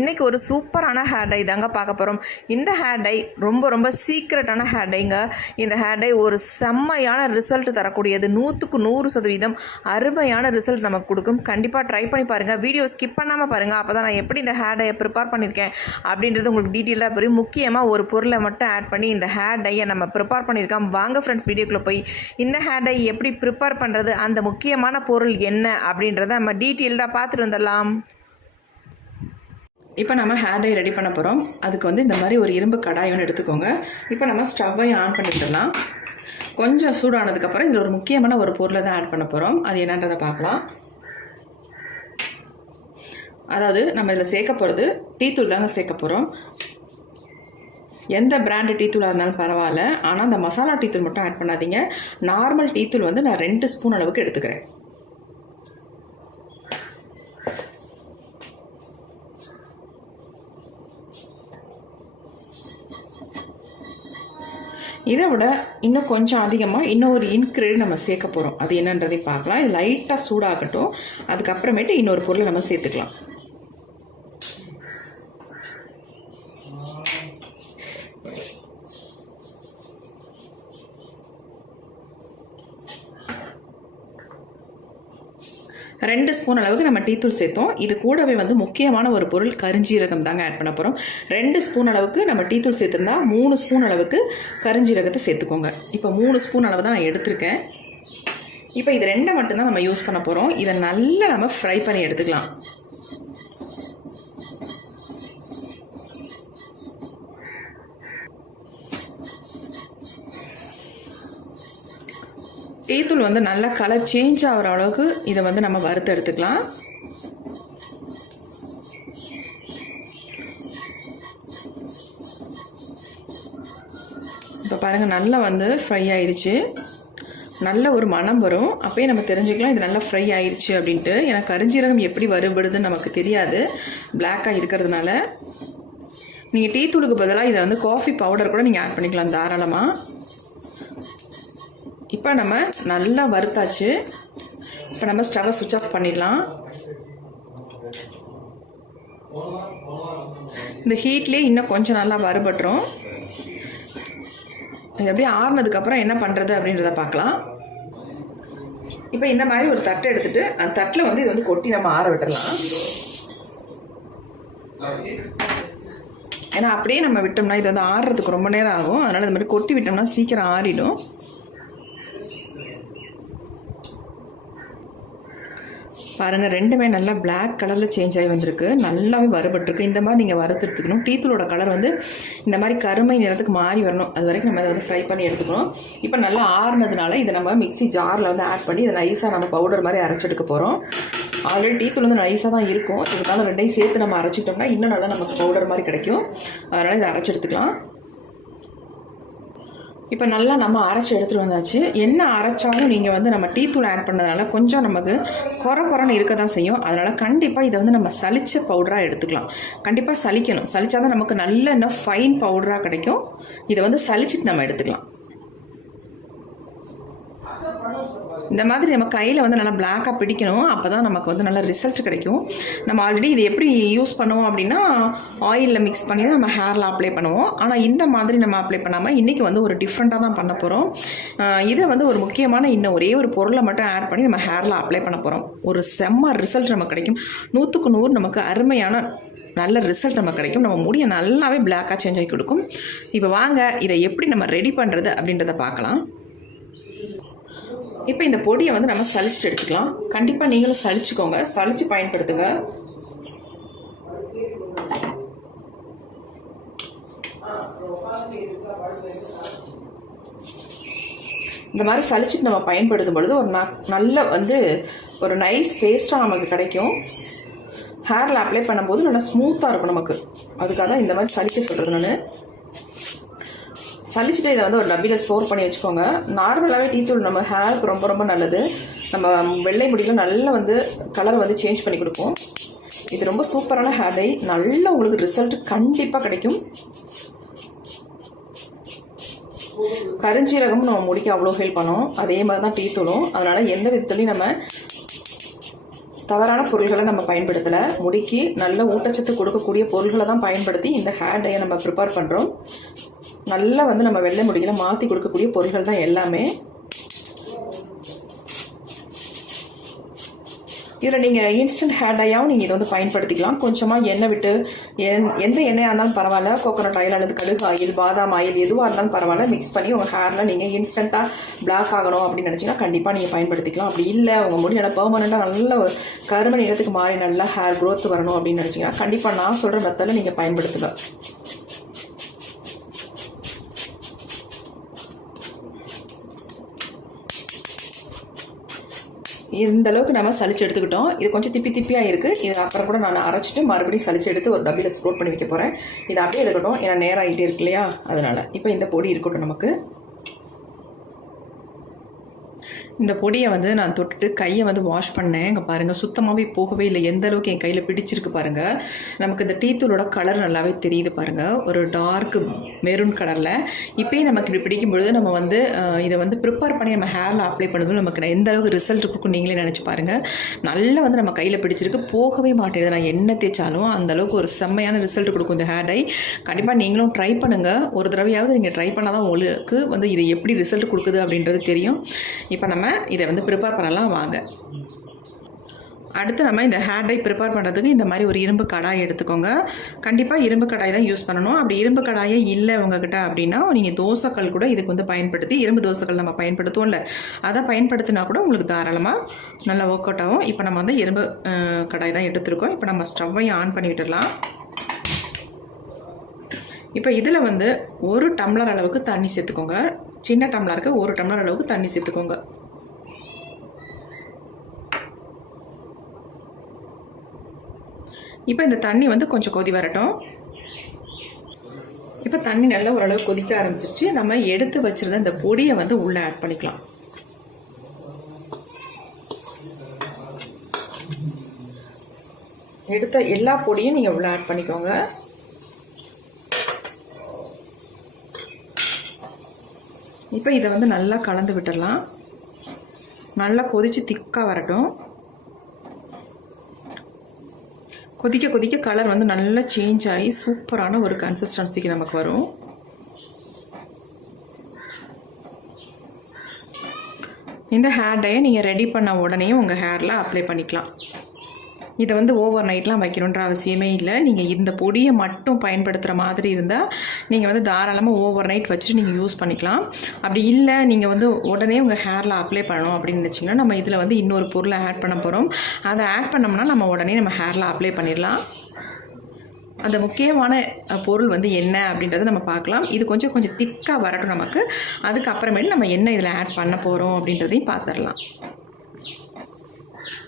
இன்றைக்கி ஒரு சூப்பரான ஹேர் டை தாங்க பார்க்க போகிறோம் இந்த ஹேர் டை ரொம்ப ரொம்ப சீக்ரெட்டான ஹேர் டைங்க இந்த ஹேர் டை ஒரு செம்மையான ரிசல்ட் தரக்கூடியது. நூற்றுக்கு நூறு சதவீதம் அருமையான ரிசல்ட் நமக்கு கொடுக்கும். கண்டிப்பாக ட்ரை பண்ணி பாருங்கள் வீடியோ ஸ்கிப் பண்ணாமல் பாருங்கள் அப்போ தான் நான் எப்படி இந்த ஹேர் டையை ப்ரிப்பேர் பண்ணியிருக்கேன் அப்படின்றது உங்களுக்கு டீட்டெயிலாக புரியும். முக்கியமாக ஒரு பொருளை மட்டும் ஆட் பண்ணி இந்த ஹேர் டையை நம்ம ப்ரிப்பேர் பண்ணியிருக்கோம் வாங்க ஃப்ரெண்ட்ஸ் வீடியோக்குள்ளே போய் இந்த ஹேர் டை எப்படி ப்ரிப்பேர் பண்ணுறது அந்த முக்கியமான பொருள் என்ன அப்படின்றத நம்ம டீட்டெயில்டாக பார்த்துட்டு வந்துடலாம். இப்போ நம்ம ஹேர் டை ரெடி பண்ண போகிறோம் அதுக்கு வந்து இந்த மாதிரி ஒரு இரும்பு கடாய் ஒன்று எடுத்துக்கோங்க. இப்போ நம்ம ஸ்டவ்வை ஆன் பண்ணிட்டுலாம் கொஞ்சம் சூடானதுக்கப்புறம் இதில் ஒரு முக்கியமான ஒரு பொருளை தான் ஆட் பண்ண போகிறோம் அது என்னன்றதை பார்க்கலாம். அதாவது நம்ம இதில் சேர்க்க போகிறது டீத்தூள் தாங்க சேர்க்க போகிறோம் எந்த பிராண்டு டீத்தூளாக இருந்தாலும் பரவாயில்ல. ஆனால் அந்த மசாலா டீத்தூள் மட்டும் ஆட் பண்ணாதீங்க. நார்மல் டீத்தூள் வந்து நான் ரெண்டு ஸ்பூன் அளவுக்கு எடுத்துக்கிறேன். இதை விட இன்னும் கொஞ்சம் அதிகமாக இன்னும் ஒரு இன்க்ரீடியன்ட் நம்ம சேர்க்க போகிறோம் அது என்னன்றதையும் பார்க்கலாம். இது லைட்டாக சூடாகட்டும். அதுக்கப்புறமேட்டு இன்னொரு பொருளை நம்ம சேர்த்துக்கலாம். ரெண்டு ஸ்பூன் அளவுக்கு நம்ம டீத்தூள் சேர்த்தோம். இது கூடவே வந்து முக்கியமான ஒரு பொருள் கரிஞ்சீரகம் தாங்க ஆட் பண்ண போகிறோம் ரெண்டு ஸ்பூன் அளவுக்கு நம்ம டீத்தூள் சேர்த்துருந்தா மூணு ஸ்பூன் அளவுக்கு கரிஞ்சீரகத்தை சேர்த்துக்கோங்க. இப்போ மூணு ஸ்பூன் அளவு தான் நான் எடுத்திருக்கேன். இப்போ இது ரெண்டை மட்டும்தான் நம்ம யூஸ் பண்ண போகிறோம் இதை நல்லா நம்ம ஃப்ரை பண்ணி எடுத்துக்கலாம். டீத்தூள் வந்து நல்லா கலர் சேஞ்ச் ஆகிற அளவுக்கு இதை வந்து நம்ம வறுத்து எடுத்துக்கலாம். இப்போ பாருங்கள் நல்லா வந்து ஃப்ரை ஆயிடுச்சு. நல்ல ஒரு மனம் வரும். அப்போயே நம்ம தெரிஞ்சுக்கலாம் இது நல்லா ஃப்ரை ஆயிடுச்சு அப்படின்ட்டு. ஏன்னா கரிஞ்சீரகம் எப்படி வருபடுதுன்னு நமக்கு தெரியாது. பிளாக்காக இருக்கிறதுனால. நீங்கள் டீ தூளுக்கு பதிலாக இதை வந்து காஃபி பவுடர் கூட நீங்கள் ஆட் பண்ணிக்கலாம் தாராளமாக இப்போ நம்ம நல்லா வறுத்தாச்சு. இப்போ நம்ம ஸ்டவ்வை சுவிட்ச் ஆஃப் பண்ணிடலாம். இந்த ஹீட்லேயே இன்னும் கொஞ்சம் நல்லா வறுபட்டுரும். இது அப்படியே ஆறுனதுக்கப்புறம் என்ன பண்ணுறது அப்படின்றத பார்க்கலாம். இப்போ இந்த மாதிரி ஒரு தட்டை எடுத்துகிட்டு அந்த தட்டில் வந்து இது வந்து கொட்டி நம்ம ஆற விட்டுடலாம் ஏன்னா அப்படியே நம்ம விட்டோம்னா இது வந்து ஆறுறதுக்கு ரொம்ப நேரம் ஆகும். அதனால் இந்த மாதிரி கொட்டி விட்டோம்னா சீக்கிரம் ஆறிடும். பாருங்கள் ரெண்டுமே நல்லா பிளாக் கலரில் சேஞ்ச் ஆகி வந்திருக்கு. நல்லாவே வறுபட்டுருக்கு. இந்த மாதிரி நீங்கள் வறுத்து எடுத்துக்கணும் டீத்தூளோட கலர் வந்து இந்த மாதிரி கருமை நிறத்துக்கு மாறி வரணும். அது வரைக்கும் நம்ம அதை வந்து ஃப்ரை பண்ணி எடுத்துக்கணும். இப்போ நல்லா ஆறுனதுனால இதை நம்ம மிக்சி ஜாரில் வந்து ஆட் பண்ணி இதை நைஸாக நம்ம பவுடர் மாதிரி அரைச்செடுக்க போகிறோம் ஆல்ரெடி டீத்தூள் வந்து நைஸாக தான் இருக்கும். இதனால ரெண்டையும் சேர்த்து நம்ம அரைச்சிட்டோம்னா இன்னும் நல்லா நமக்கு பவுடர் மாதிரி கிடைக்கும். அதனால் இதை அரைச்சி எடுத்துக்கலாம். இப்போ நல்லா நம்ம அரைச்சி எடுத்துகிட்டு வந்தாச்சு. என்ன அரைச்சாலும் நீங்கள் வந்து நம்ம டீ தூள் ஆட் பண்ணதுனால கொஞ்சம் நமக்கு குறை குறைன்னு இருக்க தான் செய்யும். அதனால் கண்டிப்பாக இதை வந்து நம்ம சலிச்ச பவுடராக எடுத்துக்கலாம். கண்டிப்பாக சலிக்கணும் சலிச்சா தான் நமக்கு நல்ல இன்னும் ஃபைன் பவுடராக கிடைக்கும். இதை வந்து சலிச்சிட்டு நம்ம எடுத்துக்கலாம். இந்த மாதிரி நம்ம கையில் வந்து நல்லா பிளாக்காக பிடிக்கணும். அப்போ தான் நமக்கு வந்து நல்ல ரிசல்ட் கிடைக்கும். நம்ம ஆல்ரெடி இது எப்படி யூஸ் பண்ணுவோம் அப்படின்னா ஆயிலில் மிக்ஸ் பண்ணி நம்ம ஹேரில் அப்ளை பண்ணுவோம். ஆனால் இந்த மாதிரி நம்ம அப்ளை பண்ணாமல் இன்றைக்கி வந்து ஒரு டிஃப்ரெண்ட்டாக தான் பண்ண போகிறோம் இதில் வந்து ஒரு முக்கியமான இன்னும் ஒரே ஒரு பொருளை மட்டும் ஆட் பண்ணி நம்ம ஹேரில் அப்ளை பண்ண போகிறோம் ஒரு செம்ம ரிசல்ட் நமக்கு கிடைக்கும். நூற்றுக்கு நூறு நமக்கு அருமையான நல்ல ரிசல்ட் நமக்கு கிடைக்கும். நம்ம முடியை நல்லாவே பிளாக்காக சேஞ்ச் ஆகி கொடுக்கும். இப்போ வாங்க இதை எப்படி நம்ம ரெடி பண்ணுறது அப்படின்றத பார்க்கலாம். இப்போ இந்த பொடியை வந்து நம்ம சலிச்சுட்டு எடுத்துக்கலாம். கண்டிப்பாக நீங்களும் சலிச்சுக்கோங்க. சளிச்சு பயன்படுத்துங்க. இந்த மாதிரி சலிச்சுட்டு நம்ம பயன்படுத்தும் பொழுது ஒரு ந நல்ல வந்து ஒரு நைஸ் பேஸ்ட்டாக நமக்கு கிடைக்கும். ஹேரில் அப்ளை பண்ணும்போது நல்லா ஸ்மூத்தாக இருக்கும் நமக்கு. அதுக்காக தான் இந்த மாதிரி சளிக்க சொல்கிறது நான். சலிச்சுட்டு இதை வந்து ஒரு டப்பியில் ஸ்டோர் பண்ணி வச்சுக்கோங்க. நார்மலாகவே டீ தூள் நம்ம ஹேருக்கு ரொம்ப ரொம்ப நல்லது. நம்ம வெள்ளை முடியில் நல்லா வந்து கலர் வந்து சேஞ்ச் பண்ணி கொடுப்போம். இது ரொம்ப சூப்பரான ஹேர் டை நல்ல உங்களுக்கு ரிசல்ட் கண்டிப்பாக கிடைக்கும். கருஞ்சீரகமும் நம்ம முடிக்க அவ்வளோ ஹெல்ப் பண்ணோம். அதே மாதிரி தான் டீ தூளும். அதனால் எந்த விதத்துலையும் நம்ம தவறான பொருள்களை நம்ம பயன்படுத்தலை. முடிக்கு நல்ல ஊட்டச்சத்து கொடுக்கக்கூடிய பொருள்களை தான் பயன்படுத்தி இந்த ஹேர் டையை நம்ம ப்ரிப்பேர் பண்ணுறோம் நல்லா வந்து நம்ம வெள்ளை முடியில் மாற்றி கொடுக்கக்கூடிய பொருள்கள் தான் எல்லாமே. இதில் நீங்கள் இன்ஸ்டன்ட் ஹேர் டையாகவும் நீங்கள் இதை வந்து பயன்படுத்திக்கலாம். கொஞ்சமாக எண்ணெய் விட்டு எந் எந்த எண்ணெயாக இருந்தாலும் பரவாயில்ல. கோகோனட் ஆயில் அல்லது கடுகு ஆயில் பாதாம் ஆயில் எதுவாக இருந்தாலும் பரவாயில்ல. மிக்ஸ் பண்ணி உங்கள் ஹேரில் நீங்கள் இன்ஸ்டண்ட்டாக பிளாக் ஆகணும் அப்படின்னு நினச்சிங்கன்னா கண்டிப்பாக நீங்கள் பயன்படுத்திக்கலாம். அப்படி இல்லை உங்கள் முடி நல்லா பெர்மனெண்ட்டாக நல்ல ஒரு கரும நிறத்துக்கு மாறி நல்லா ஹேர் க்ரோத் வரணும் அப்படின்னு நினச்சிங்கன்னா கண்டிப்பாக நான் சொல்கிற மெத்தடில் நீங்கள் பயன்படுத்துங்க. இந்த அளவுக்கு நம்ம சளிச்சு எடுத்துக்கிட்டோம். இது கொஞ்சம் திப்பி திப்பியாக இருக்குது இது அப்புறம் கூட நான் அரைச்சிட்டு மறுபடியும் சளிச்சு எடுத்து ஒரு டப்பியில் ஸ்ப்ரோட் பண்ணி வைக்க போகிறேன் இது அப்படியே இருக்கட்டும் ஏன்னா நேரம் ஆகிட்டே இருக்கு இல்லையா? அதனால். இப்போ இந்த பொடி இருக்கட்டும் நமக்கு. இந்த பொடியை வந்து நான் தொட்டுட்டு கையை வந்து வாஷ் பண்ணேன். இங்கே பாருங்கள் சுத்தமாகவே போகவே இல்லை. எந்த அளவுக்கு என் கையில் பிடிச்சிருக்கு பாருங்கள் நமக்கு இந்த டீத்தூளோட கலர் நல்லாவே தெரியுது பாருங்கள் ஒரு டார்க் மெரூன் கலரில் இப்போயே நமக்கு இப்படி பிடிக்கும் பொழுது நம்ம வந்து இதை வந்து ப்ரிப்பேர் பண்ணி நம்ம ஹேரில் அப்ளை பண்ணும்போது நமக்கு எந்த அளவுக்கு ரிசல்ட் இருக்கும் நீங்களே நினச்சி பாருங்கள் நல்லா வந்து நம்ம கையில் பிடிச்சிருக்கு. போகவே மாட்டேங்குது. நான் என்ன தேய்ச்சாலும் அந்தளவுக்கு ஒரு செம்மையான ரிசல்ட் கொடுக்கும் இந்த ஹேர் டை கண்டிப்பாக நீங்களும் ட்ரை பண்ணுங்கள் ஒரு தடவையாவது நீங்கள் ட்ரை பண்ணால் தான் உங்களுக்கு வந்து இது எப்படி ரிசல்ட் கொடுக்குது அப்படின்றது தெரியும். இப்போ நம்ம இதை வந்து ப்ரிப்பேர் பண்ணலாம் வாங்க. அடுத்து நம்ம இந்த ஹேர் டை ப்ரிப்பேர் பண்ணுறதுக்கு இந்த மாதிரி ஒரு இரும்பு கடாய் எடுத்துக்கோங்க. கண்டிப்பாக இரும்பு கடாய் தான் யூஸ் பண்ணணும். அப்படி இரும்பு கடாயே இல்லை உங்ககிட்ட அப்படின்னா நீங்கள் தோசைக்கல் கூட இதுக்கு வந்து பயன்படுத்தி இரும்பு தோசைக்கல் நம்ம பயன்படுத்துவோம்ல அதை பயன்படுத்தினா கூட உங்களுக்கு தாராளமாக நல்லா ஒர்க் அவுட் ஆகும். இப்போ நம்ம வந்து இரும்பு கடாய் தான் எடுத்துருக்கோம். இப்போ நம்ம ஸ்டவ்வையும் ஆன் பண்ணி விட்டுடலாம் இப்போ இதில் வந்து ஒரு டம்ளர் அளவுக்கு தண்ணி சேர்த்துக்கோங்க. சின்ன டம்ளருக்கு ஒரு டம்ளர் அளவுக்கு தண்ணி சேர்த்துக்கோங்க. இப்போ இந்த தண்ணி வந்து கொஞ்சம் கொதி வரட்டும். இப்போ தண்ணி நல்லா ஓரளவு கொதிக்க ஆரம்பிச்சிருச்சு. நம்ம எடுத்து வச்சிருந்த இந்த பொடியை வந்து உள்ளே ஆட் பண்ணிக்கலாம். எடுத்த எல்லா பொடியும் நீங்கள் உள்ளே ஆட் பண்ணிக்கோங்க. இப்போ இதை வந்து நல்லா கலந்து விட்டுடலாம். நல்லா கொதித்து திக்காக வரட்டும். கொதிக்க கொதிக்க கலர் வந்து நல்லா சேஞ்ச் ஆகி சூப்பரான ஒரு கன்சிஸ்டன்சிக்கு நமக்கு வரும். இந்த ஹேர் டையை நீங்கள் ரெடி பண்ண உடனே உங்கள் ஹேரில் அப்ளை பண்ணிக்கலாம். இதை வந்து ஓவர் நைட்லாம் வைக்கணுன்ற அவசியமே இல்லை. நீங்கள் இந்த பொடியை மட்டும் பயன்படுத்துகிற மாதிரி இருந்தால் நீங்கள் வந்து தாராளமாக ஓவர் நைட் வச்சுட்டு நீங்கள் யூஸ் பண்ணிக்கலாம். அப்படி இல்லை நீங்கள் வந்து உடனே உங்கள் ஹேரில் அப்ளை பண்ணணும் அப்படின்னு நினச்சிங்கன்னா நம்ம இதில் வந்து இன்னொரு பொருளை ஆட் பண்ண போகிறோம் அதை ஆட் பண்ணோம்னா நம்ம உடனே நம்ம ஹேரில் அப்ளை பண்ணிடலாம். அந்த முக்கியமான பொருள் வந்து என்ன அப்படின்றத நம்ம பார்க்கலாம். இது கொஞ்சம் கொஞ்சம் திக்காக வரட்டும் நமக்கு. அதுக்கப்புறமேட்டு நம்ம என்ன இதில் ஆட் பண்ண போகிறோம் அப்படின்றதையும் பார்த்துடலாம்.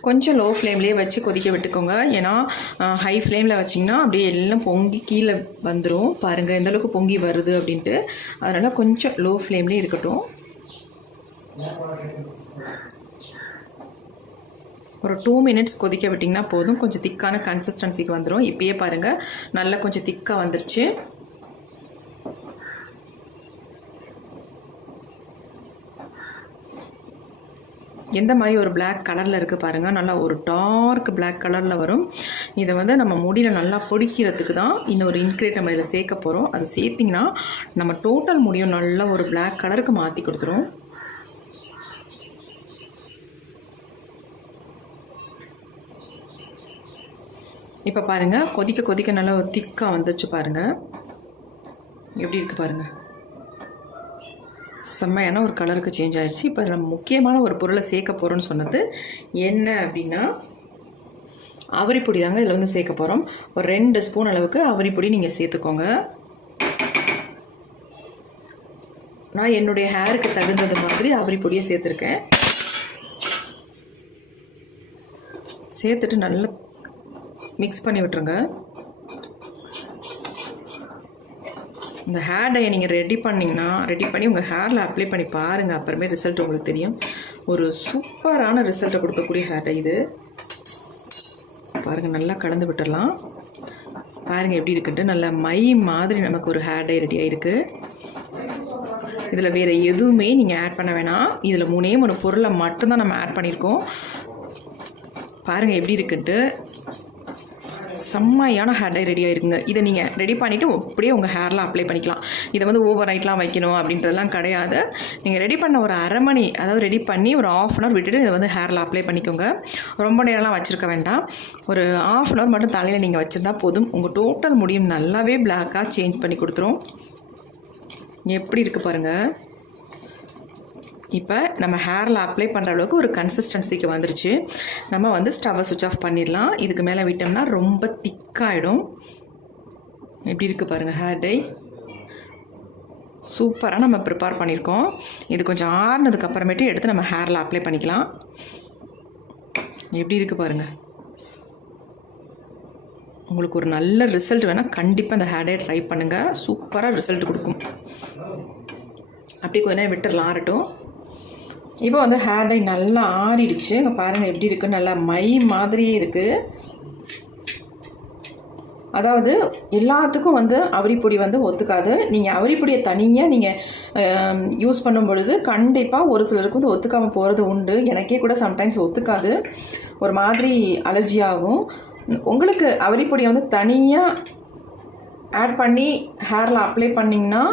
கொஞ்சம் லோ ஃப்ளேம்லேயே வச்சு கொதிக்க விட்டுக்கோங்க. ஏன்னா ஹை ஃப்ளேமில் வச்சிங்கன்னா அப்படியே எல்லாம் பொங்கி கீழே வந்துடும் பாருங்கள் எந்தளவுக்கு பொங்கி வருது அப்படின்ட்டு. அதனால் கொஞ்சம் லோ ஃப்ளேம்லேயே இருக்கட்டும். ஒரு டூ மினிட்ஸ் கொதிக்க விட்டிங்கன்னா போதும். கொஞ்சம் திக்கான கன்சிஸ்டன்சிக்கு வந்துடும் இப்பயே பாருங்கள் நல்லா கொஞ்சம் திக்காக வந்துருச்சு. எந்த மாதிரி ஒரு பிளாக் கலரில் இருக்குது பாருங்கள் நல்லா ஒரு டார்க் பிளாக் கலரில் வரும். இதை வந்து நம்ம முடியில் நல்லா பொடிக்கிறதுக்கு தான் இன்னொரு இன்க்ரீட் நம்ம இதில் சேர்க்க போகிறோம் அது சேர்த்திங்கன்னா நம்ம டோட்டல் முடியும் நல்லா ஒரு பிளாக் கலருக்கு மாற்றி கொடுத்துரும். இப்போ பாருங்கள் கொதிக்க கொதிக்க நல்லா ஒரு திக்காக வந்துருச்சு பாருங்கள் எப்படி இருக்குது பாருங்கள் செம்மையான ஒரு கலருக்கு சேஞ்ச் ஆகிடுச்சு இப்போ நம்ம முக்கியமான ஒரு பொருளை சேர்க்க போகிறோம்னு சொன்னது என்ன அப்படின்னா அவரிப்பொடி தாங்க இதில் வந்து சேர்க்க போகிறோம் ஒரு ரெண்டு ஸ்பூன் அளவுக்கு அவரிப்பொடி நீங்கள் சேர்த்துக்கோங்க. நான் என்னுடைய ஹேருக்கு தகுந்தது மாதிரி அவரிப்பொடியை சேர்த்துருக்கேன். சேர்த்துட்டு நல்லா மிக்ஸ் பண்ணி விட்டுருங்க. இந்த ஹேர் டையை நீங்கள் ரெடி பண்ணிங்கன்னா ரெடி பண்ணி உங்கள் ஹேரில் அப்ளை பண்ணி பாருங்கள் அப்புறமே ரிசல்ட் உங்களுக்கு தெரியும். ஒரு சூப்பரான ரிசல்ட்டை கொடுக்கக்கூடிய ஹேர் டை இது. பாருங்கள் நல்லா கலந்து விட்டுடலாம் பாருங்கள் எப்படி இருக்குன்ட்டு. நல்ல மை மாதிரி நமக்கு ஒரு ஹேர் டை ரெடி ஆகிருக்கு இதில் வேறு எதுவுமே நீங்கள் ஆட் பண்ண வேணாம். இதில் மூணே மூணு பொருளை மட்டும்தான் நம்ம ஆட் பண்ணியிருக்கோம். பாருங்கள் எப்படி இருக்குன்ட்டு. செம்மையான ஹேர் டை ரெடி ஆயிருக்குங்க. இதை நீங்கள் ரெடி பண்ணிவிட்டு அப்படியே உங்கள் ஹேரில் அப்ளை பண்ணிக்கலாம். இதை வந்து ஓவர் நைட்லாம் வைக்கணும் அப்படின்றதெல்லாம் கிடையாது. நீங்கள் ரெடி பண்ண ஒரு அரை மணி அதாவது ரெடி பண்ணி ஒரு ஆஃப் அன் ஹவர் விட்டுட்டு இதை வந்து ஹேரில் அப்ளை பண்ணிக்கோங்க. ரொம்ப நேரம்லாம் வச்சுருக்க வேண்டாம். ஒரு ஆஃப் அன் ஹவர் மட்டும் தலையில் நீங்கள் வச்சுருந்தா போதும். உங்கள் டோட்டல் முடியும் நல்லாவே பிளாக்காக சேஞ்ச் பண்ணி கொடுத்துரும். எப்படி இருக்குது பாருங்கள் இப்போ நம்ம ஹேரில் அப்ளை பண்ணுற அளவுக்கு ஒரு கன்சிஸ்டன்சிக்கு வந்துருச்சு. நம்ம வந்து ஸ்டவ்வை சுவிச் ஆஃப் பண்ணிடலாம். இதுக்கு மேலே விட்டோம்னா ரொம்ப திக்காகிடும் எப்படி இருக்குது பாருங்கள் ஹேர் டை சூப்பராக நம்ம ப்ரிப்பேர் பண்ணியிருக்கோம் இது கொஞ்சம் ஆறுனதுக்கு அப்புறமேட்டு எடுத்து நம்ம ஹேரில் அப்ளை பண்ணிக்கலாம். எப்படி இருக்குது பாருங்கள் உங்களுக்கு ஒரு நல்ல ரிசல்ட் வேணால் கண்டிப்பாக இந்த ஹேர் டை ட்ரை பண்ணுங்கள் சூப்பராக ரிசல்ட் கொடுக்கும். அப்படியே கொஞ்ச நேரம் விட்டுறலாம் ஆறட்டும். இப்போ வந்து ஹேர் டை நல்லா ஆறிடுச்சு. இங்கே பாருங்கள் எப்படி இருக்குது நல்லா மை மாதிரியே இருக்குது அதாவது எல்லாத்துக்கும் வந்து அவரிப்பொடி வந்து ஒத்துக்காது. நீங்கள் அவரிப்பொடியை தனியாக நீங்கள் யூஸ் பண்ணும் பொழுது கண்டிப்பாக ஒரு சிலருக்கு வந்து ஒத்துக்காமல் போகிறது உண்டு. எனக்கே கூட சம்டைம்ஸ் ஒத்துக்காது. ஒரு மாதிரி அலர்ஜி ஆகும். உங்களுக்கு அவரிப்பொடியை வந்து தனியாக ஆட் பண்ணி ஹேரில் அப்ளை பண்ணிங்கன்னா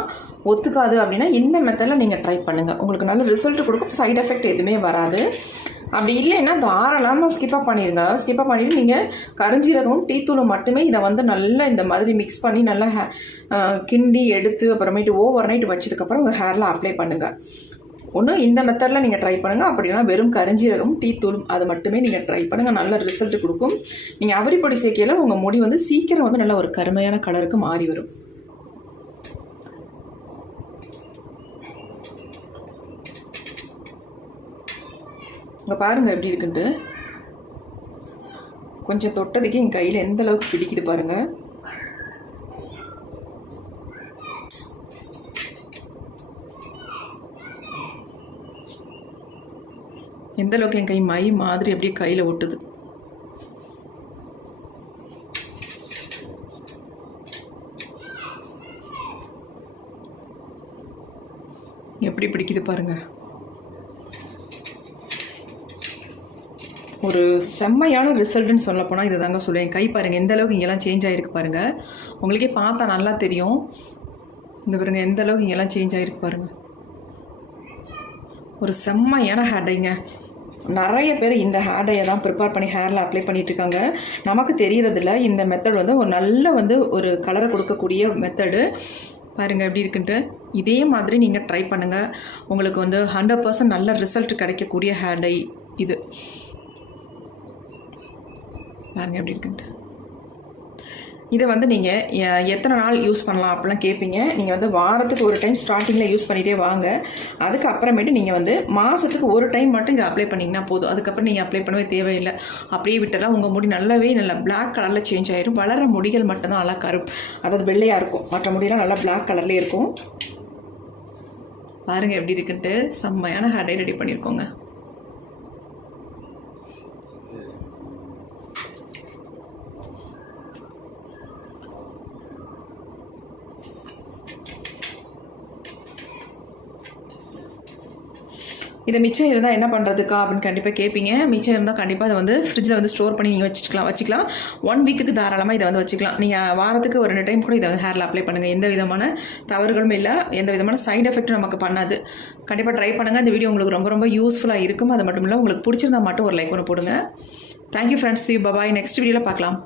ஒத்துக்காது அப்படின்னா இந்த மெத்தடில் நீங்கள் ட்ரை பண்ணுங்கள் உங்களுக்கு நல்ல ரிசல்ட் கொடுக்கும். சைட் எஃபெக்ட் எதுவுமே வராது. அப்படி இல்லைன்னா தாராளமாக ஸ்கிப்பாக பண்ணிடுங்க ஸ்கிப்பாக பண்ணிவிட்டு நீங்கள் கருஞ்சீரகமும் டீத்தூளும் மட்டுமே இதை வந்து நல்லா இந்த மாதிரி மிக்ஸ் பண்ணி நல்லா ஹே கிண்டி எடுத்து அப்புறமேட்டு ஓவர் நைட் வச்சதுக்கப்புறம் உங்கள் ஹேரில் அப்ளை பண்ணுங்கள் ஒன்று இந்த மெத்தடில் நீங்கள் ட்ரை பண்ணுங்கள் அப்படின்னா வெறும் கரிஞ்சீரகம் டீத்தூளும் அது மட்டுமே நீங்கள் ட்ரை பண்ணுங்கள் நல்ல ரிசல்ட் கொடுக்கும். நீங்கள் அவரிப்பொடி சேர்க்கையில் உங்கள் முடி வந்து சீக்கிரம் வந்து நல்ல ஒரு கருமையான கலருக்கு மாறி வரும். இங்கே பாருங்கள் எப்படி இருக்குன்ட்டு. கொஞ்சம் தொட்டதுக்கே என் கையில் எந்த அளவுக்கு பிடிக்குது பாருங்கள் எந்த அளவுக்கு என் கை மை மாதிரி அப்படியே கையில் ஒட்டுது. எப்படி பிடிக்குது பாருங்கள் ஒரு செம்மையான ரிசல்ட்டுன்னு சொல்ல போனால் இதை தாங்க சொல்லுவேன். கை பாருங்கள் எந்த அளவுக்கு இங்கெல்லாம் சேஞ்ச் ஆகிருக்கு பாருங்கள் உங்களுக்கே பார்த்தா நல்லா தெரியும். இந்த பாருங்கள் எந்த அளவுக்கு இங்கெல்லாம் சேஞ்ச் ஆகிருக்கு பாருங்கள் ஒரு செம்மையான ஹேடைங்க நிறைய பேர் இந்த ஹேடையை தான் ப்ரிப்பேர் பண்ணி ஹேரில் அப்ளை பண்ணிகிட்ருக்காங்க இருக்காங்க. நமக்கு தெரியறதில்ல. இந்த மெத்தட் வந்து ஒரு நல்ல வந்து ஒரு கலரை கொடுக்கக்கூடிய மெத்தடு பாருங்கள் எப்படி இருக்குன்ட்டு. இதே மாதிரி நீங்கள் ட்ரை பண்ணுங்கள் உங்களுக்கு வந்து ஹண்ட்ரட் பர்சன்ட் நல்ல ரிசல்ட் கிடைக்கக்கூடிய ஹேடை இது. பாருங்கள் எப்படி இருக்குன்ட்டு. இதை வந்து நீங்கள் எத்தனை நாள் யூஸ் பண்ணலாம் அப்படிலாம் கேட்பீங்க நீங்கள் வந்து வாரத்துக்கு ஒரு டைம் ஸ்டார்டிங்கில் யூஸ் பண்ணிகிட்டே வாங்க. அதுக்கப்புறமேட்டு நீங்கள் வந்து மாதத்துக்கு ஒரு டைம் மட்டும் இதை அப்ளை பண்ணிங்கன்னா போதும். அதுக்கப்புறம் நீங்கள் அப்ளை பண்ணவே தேவையில்லை. அப்படியே விட்டலாம் உங்கள் முடி நல்லாவே நல்லா பிளாக் கலரில் சேஞ்ச் ஆயிரும். வளர முடிகள் மட்டும்தான் நல்லா கருப்பு அதாவது வெள்ளையாக இருக்கும். மற்ற முடியெல்லாம் நல்லா பிளாக் கலர்லேயே இருக்கும். பாருங்கள் எப்படி இருக்குன்ட்டு. செம்மையான ஹேர் டை ரெடி பண்ணியிருக்கோங்க இதை மிச்சம் இருந்தால் என்ன பண்ணுறதுக்கா அப்படின்னு கண்டிப்பாக கேட்பீங்க மிச்சம் இருந்தால் கண்டிப்பாக அதை வந்து ஃப்ரிட்ஜில் வந்து ஸ்டோர் பண்ணி நீங்கள் வச்சுக்கலாம். வச்சுக்கலாம். ஒன் வீக்குக்கு தாராளமாக இதை வந்து வச்சுக்கலாம். நீங்கள் வாரத்துக்கு ஒரு ரெண்டு டைம் கூட இதை வந்து ஹேரில் அப்ளை பண்ணுங்கள் எந்த விதமான தவறுகளும் இல்லை. எந்த விதமான சைடு எஃபெக்ட்டும் நமக்கு பண்ணாது. கண்டிப்பாக ட்ரை பண்ணுங்கள் இந்த வீடியோ உங்களுக்கு ரொம்ப ரொம்ப யூஸ்ஃபுல்லாக இருக்கும். அது மட்டும் இல்லை உங்களுக்கு பிடிச்சிருந்தா மட்டும் ஒரு லைக் ஒன்று போடுங்க. Thank you friends you bye bye next வீடியோவில் பார்க்கலாம்.